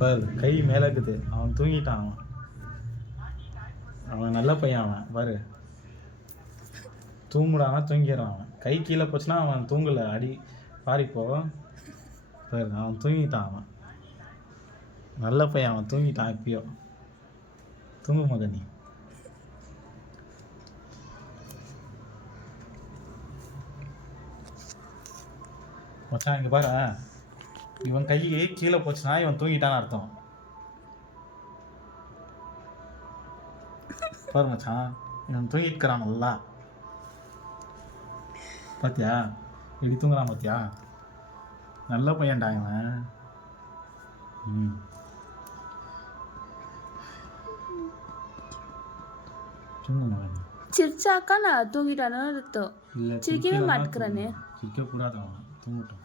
பாரு கை மேலே இருக்குது, அவன் தூங்கிட்டான். அவன் நல்ல பையன், அவன் பாரு தூங்குடானா தூங்கிடுறான். அவன் கை கீழே போச்சுன்னா அவன் தூங்கலை, அடி பாரிப்போ பாரு அவன் தூங்கிட்டான். அவன் நல்ல பையன், அவன் தூங்கிட்டான். எப்பயோ தூங்கு மகனி. மச்சான் இங்கே பாரு, இவன் கை கீழே போச்சுன்னா இவன் தூங்கிட்டான்னு அர்த்தம். பாரு மச்சான், இவன் தூங்கிக்கிறான் நல்லா. பார்த்தியா எப்படி தூங்குறான் பார்த்தியா? நல்ல பையன்டா இவன். தூங்கு மகன். சிரிச்சாக்கா நான் தூங்கிட்டானு அர்த்தம். இல்லை சிரிக்கவே மாட்டேங்கிறானே. சிரிக்கக்கூடாது, அவன் தூங்கட்டும்.